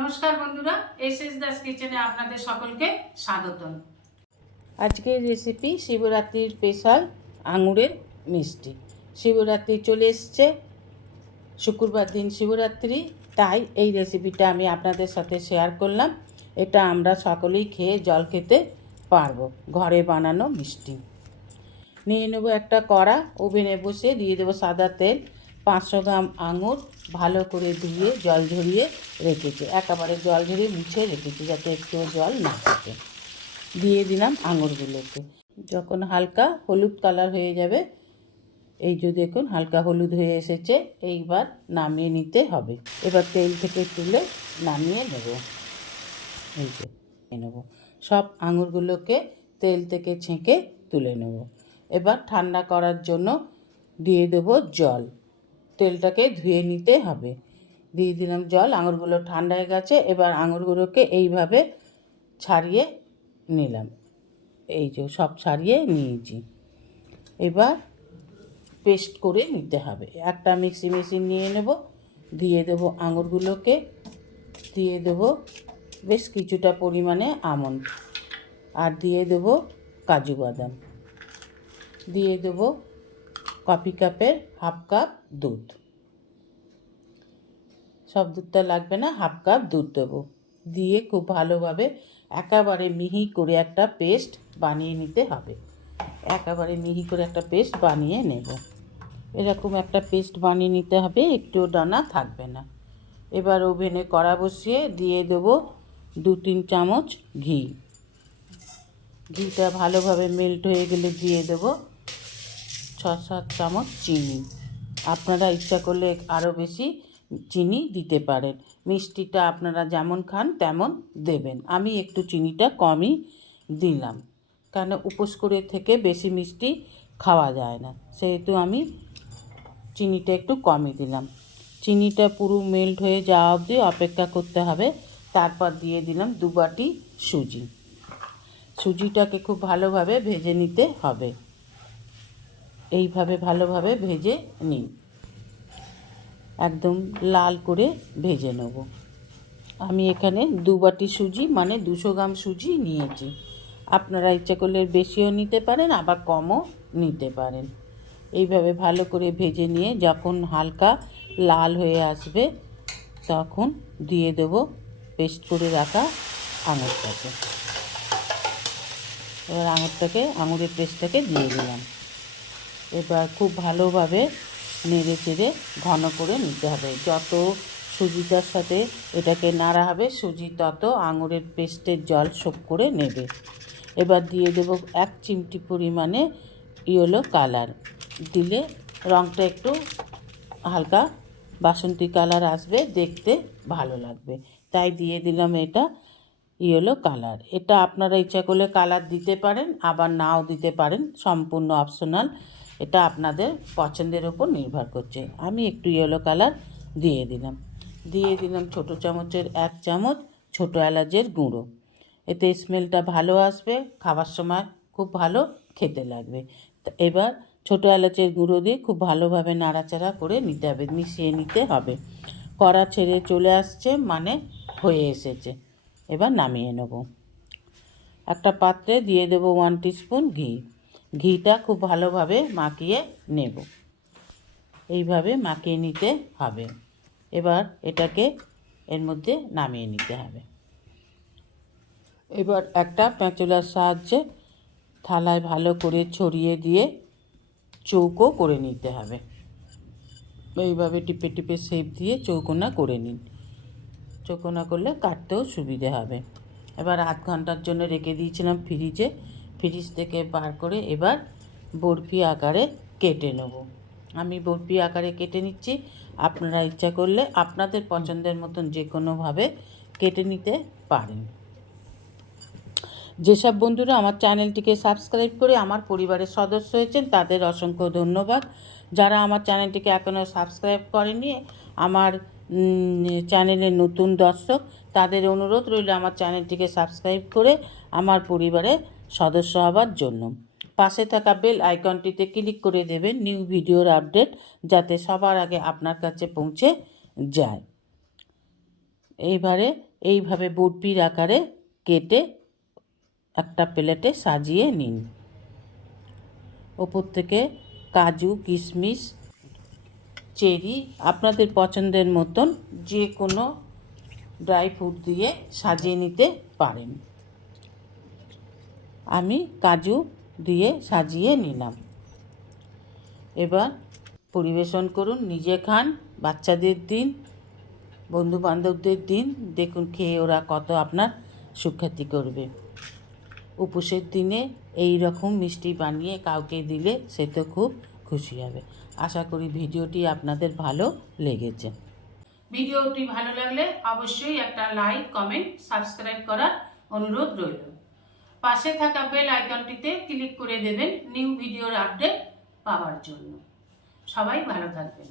নমস্কার বন্ধুরা S S Das কিচেনে আপনাদের সকলকে স্বাগতম। আজকের রেসিপি শিবরাত্রির স্পেশাল আঙুরের মিষ্টি। শিবরাত্রি চলে এসছে, শুক্রবার দিন শিবরাত্রি, তাই এই রেসিপিটা আমি আপনাদের সাথে শেয়ার করলাম। এটা আমরা সকলেই খেয়ে জল খেতে পারব, ঘরে বানানো মিষ্টি। নিয়ে নেব একটা কড়া, ওভেনে বসে দিয়ে দেবো সাদা তেল, পাঁচশো গ্রাম আঙুর ভালো করে ধুয়ে, জল ঝরিয়ে রেখেছি। একেবারে জল ঝরিয়ে মুছে রেখেছি যাতে একটু জল না থাকে। দিয়ে দিলাম আঙুরগুলোকে। যখন হালকা হলুদ কালার হয়ে যাবে, এই যে দেখুন হালকা হলুদ হয়ে এসেছে, এইবার নামিয়ে নিতে হবে। এবার তেল থেকে তুলে নামিয়ে নেব। এই যে নেব। সব আঙুরগুলোকে তেল থেকে ছেঁকে তুলে নেব। এবার ঠান্ডা করার জন্য দিয়ে দেবো জল। তেলটাকে ধুয়ে নিতে হবে। দিয়ে দিলাম জল, আঙুরগুলো ঠান্ডা হয়ে গেছে, এবার আঙুরগুলোকে এইভাবে ছাড়িয়ে নিলাম। এই যে সব ছাড়িয়ে নিয়েছি। এবার পেস্ট করে নিতে হবে। একটা মিক্সি মেশিন নিয়ে নেব, দিয়ে দেবো আঙুরগুলোকে, দিয়ে দেবো বেশ কিছুটা পরিমাণে আমন্ড, আর দিয়ে দেবো কাজু বাদাম, দিয়ে দেবো কফি কাপের হাফ কাপ দুধ। সব দুধটা লাগবে না, হাফ কাপ দুধ দেবো। দিয়ে খুব ভালোভাবে একেবারে মিহি করে একটা পেস্ট বানিয়ে নিতে হবে। একেবারে মিহি করে একটা পেস্ট বানিয়ে নেব। এরকম একটা পেস্ট বানিয়ে নিতে হবে, একটু দানা থাকবে না। এবার ওভেনে কড়া বসিয়ে দিয়ে দেবো দু তিন চামচ ঘি। ঘিটা ভালোভাবে মেল্ট হয়ে গেলে দিয়ে দেবো। সাত চামচ চিনি। আপনারা ইচ্ছা করলে আরও বেশি চিনি দিতে পারেন। মিষ্টিটা আপনারা যেমন খান তেমন দেবেন। আমি একটু চিনিটা কমই দিলাম। কেন উপোস করে থেকে বেশি মিষ্টি খাওয়া যায় না। সেহেতু আমি চিনিটা একটু কমই দিলাম। চিনিটা পুরো মেল্ট হয়ে যাওয়া অবধি অপেক্ষা করতে হবে। তারপর দিয়ে দিলাম দু বাটি সুজি। সুজিটাকে খুব ভালোভাবে ভেজে নিতে হবে। এইভাবে ভালোভাবে ভেজে নিন। একদম লাল করে ভেজে নেব। আমি এখানে দু বাটি সুজি মানে দুশো গ্রাম সুজি নিয়েছি। আপনারা ইচ্ছা করলে বেশিও নিতে পারেন, আবার কমও নিতে পারেন। এইভাবে ভালো করে ভেজে নিয়ে যখন হালকা লাল হয়ে আসবে, তখন দিয়ে দেবো পেস্ট করে রাখা আঙুরটাকে। এবার আঙুরটাকে, আঙুরের পেস্টটাকে দিয়ে দিলাম। এবার খুব ভালোভাবে নেড়ে চেড়ে ঘন করে নিতে হবে। যত সুজিটার সাথে এটাকে নাড়া হবে, সুজি তত আঙুরের পেস্টের জল শোক করে নেবে। এবার দিয়ে দেব এক চিমটি পরিমাণে ইয়েলো কালার। দিলে রঙটা একটু হালকা বাসন্তী কালার আসবে, দেখতে ভালো লাগবে। তাই দিয়ে দিলাম এটা ইয়েলো কালার। এটা আপনারা ইচ্ছা করলে কালার দিতে পারেন, আবার নাও দিতে পারেন, সম্পূর্ণ অপশনাল। এটা আপনাদের পছন্দের উপর নির্ভর করছে। আমি একটু ইয়েলো কালার দিয়ে দিলাম। দিয়ে দিলাম ছোট চামচের এক চামচ ছোটো এলাচের গুঁড়ো। এতে স্মেলটা ভালো আসবে, খাবার সময় খুব ভালো খেতে লাগবে। এবার ছোটো এলাচের গুঁড়ো দিয়ে খুব ভালোভাবে নাড়াচাড়া করে নিতে হবে, মিশিয়ে নিতে হবে। কড়া ছেড়ে চলে আসছে মানে হয়ে এসেছে। এবার নামিয়ে নেব। একটা পাত্রে দিয়ে দেবো ওয়ান টিস্পুন ঘি। ঘিটা খুব ভালোভাবে মাখিয়ে নেব। এইভাবে মাখিয়ে নিতে হবে। এবার এটাকে এর মধ্যে নামিয়ে নিতে হবে। এবার একটা প্যাঁচলার সাহায্যে থালায় ভালো করে ছড়িয়ে দিয়ে চৌকো করে নিতে হবে। এইভাবে টিপে টিপে শেপ দিয়ে চৌকোনা করে নিন। চৌকোনা করলে কাটতেও সুবিধে হবে। এবার আধ ঘণ্টার জন্য রেখে দিয়েছিলাম ফ্রিজে। ফ্রিজ থেকে বার করে এবার বরফি আকারে কেটে নেব। আমি বরফি আকারে কেটে নিচ্ছি। আপনারা ইচ্ছা করলে আপনাদের পছন্দের মতন যে কোনোভাবে কেটে নিতে পারেন। যেসব বন্ধুরা আমার চ্যানেলটিকে সাবস্ক্রাইব করে আমার পরিবারের সদস্য হয়েছেন, তাদের অসংখ্য ধন্যবাদ। যারা আমার চ্যানেলটিকে এখনও সাবস্ক্রাইব করেনি আমার চ্যানেলের নতুন দর্শক, তাদের অনুরোধ রইল আমার চ্যানেলটিকে সাবস্ক্রাইব করে আমার পরিবারের সদস্য হবার জন্য। পাশে থাকা বেল আইকনটিতে ক্লিক করে দেবেন নিউ ভিডিওর আপডেট যাতে সবার আগে আপনার কাছে পৌঁছে যায়। এইবারে এইভাবে বরফির আকারে কেটে একটা প্লেটে সাজিয়ে নিন। ওপর থেকে কাজু, কিশমিশ, চেরি, আপনাদের পছন্দের মতন যে কোনো ড্রাই ফ্রুট দিয়ে সাজিয়ে নিতে পারেন। আমি কাজু দিয়ে সাজিয়ে নিলাম। এবার পরিবেশন করুন, নিজে খান, বাচ্চাদের দিন বন্ধু বান্ধবদের দিন, দেখুন খেয়ে ওরা কত আপনার সুখ্যাতি করবে। উপোসের দিনে এই রকম মিষ্টি বানিয়ে কাউকে দিলে সে তো খুব খুশি হবে। আশা করি ভিডিওটি আপনাদের ভালো লেগেছে। ভিডিওটি ভালো লাগলে অবশ্যই একটা লাইক, কমেন্ট, সাবস্ক্রাইব করার অনুরোধ রইল। পাশে থাকা বেল আইকনটিতে ক্লিক করে দেবেন নিউ ভিডিওর আপডেট পাওয়ার জন্য। সবাই ভালো থাকবেন।